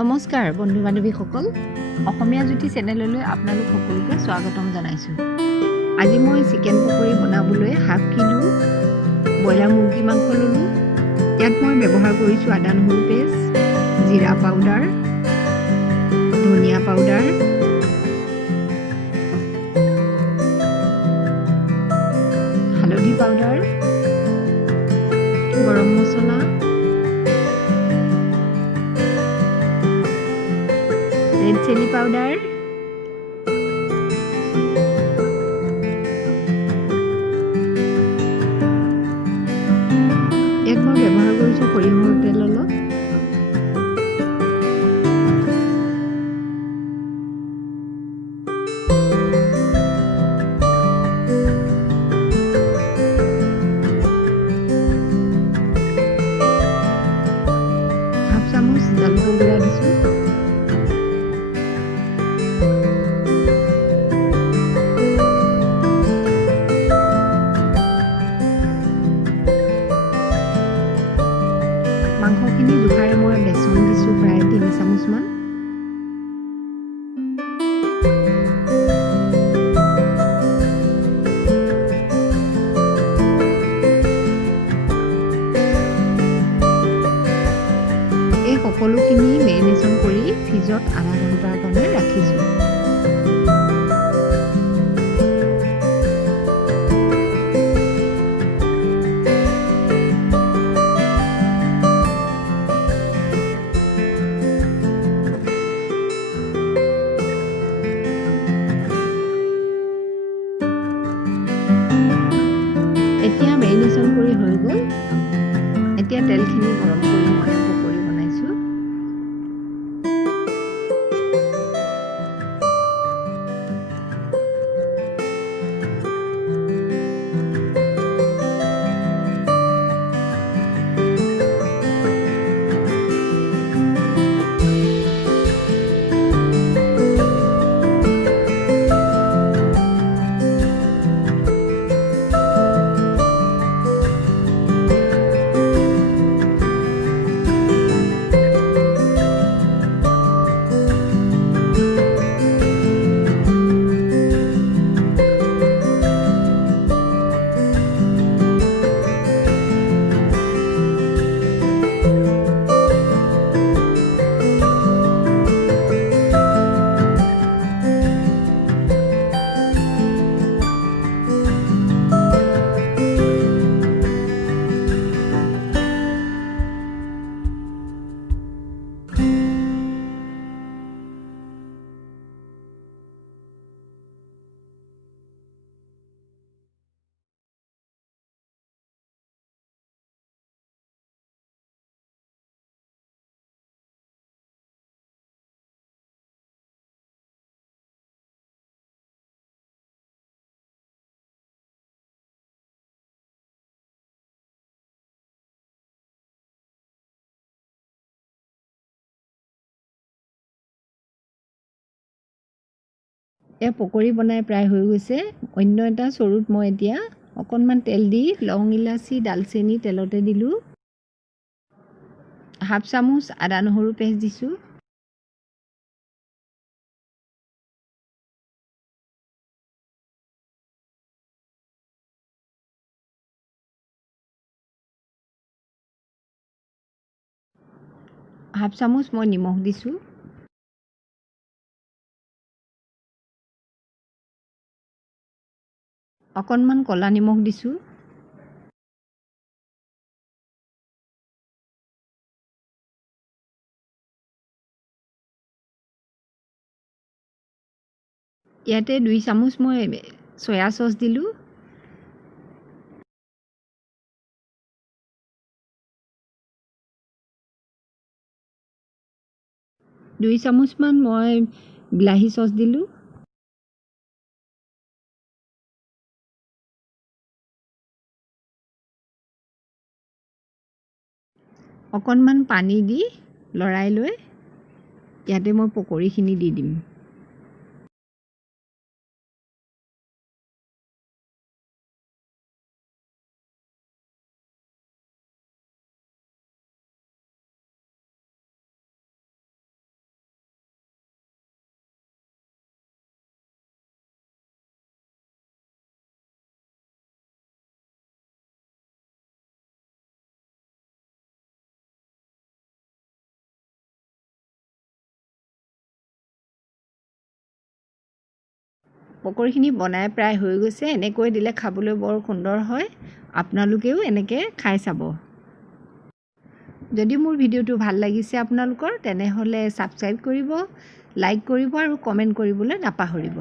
নমস্কাৰ বন্ধু বান্ধৱীসকল, অসমীয়া জ্যোতি চেনেললৈ আপোনালোক সকলোকে স্বাগতম জনাইছোঁ। আজি মই চিকেন পকৰি বনাবলৈ হাফ কিলো ব্ৰইলাৰ মুৰ্গী মাংস ল'লোঁ। ইয়াত মই ব্যৱহাৰ কৰিছোঁ আদা নহৰু পেষ্ট, জিৰা পাউডাৰ, ধনিয়া পাউডাৰ, হালধি পাউডাৰ, গৰম মছলা, ৰেড চিলি পাউডাৰ, ইয়াত মই ব্যৱহাৰ কৰিছোঁ সৰিয়হৰ তেল অলপ, হাফ চামুচ জালুকৰ গুড়া দিছোঁ, মাংসখিনি জোখাৰে মই বেচন দিছোঁ প্ৰায় 3 চামুচমান। এই সকলোখিনি মেৰিনেশ্যন কৰি ফ্ৰিজত আধা ঘণ্টাৰ কাৰণে ৰাখিছোঁ। এতিয়া মেৰিনেশ্যন কৰি হৈ গ'ল। এতিয়া তেলখিনি গৰম কৰি মই পকৰি বনাইছোঁ। এয়া পকৰি বনাই প্ৰায় হৈ গৈছে। অন্য এটা চৰুত মই এতিয়া অকণমান তেল দি লং ইলাচি ডালচেনি তেলতে দিলোঁ। হাফ চামুচ আদা নহৰু পেষ্ট দিছোঁ। হাফ চামুচ মই নিমখ দিছোঁ। অকণমান ক'লা নিমখ দিছোঁ। ইয়াতে 2 চামুচ মই চয়া চচ দিলোঁ। দুই চামুচমান মই বিলাহী চচ দিলোঁ। অকণমান পানী দি লৰাই লৈ ইয়াতে মই পকৰিখিনি দি দিম। পকৰিখিনি বনাই প্ৰায় হৈ গৈছে। এনেকৈ দিলে খাবলৈ বৰ সুন্দৰ হয়। আপোনালোকেও এনেকৈ খাই চাব। যদি মোৰ ভিডিঅ'টো ভাল লাগিছে আপোনালোকৰ, তেনেহ'লে ছাবস্ক্ৰাইব কৰিব, লাইক কৰিব আৰু কমেণ্ট কৰিবলৈ নাপাহৰিব।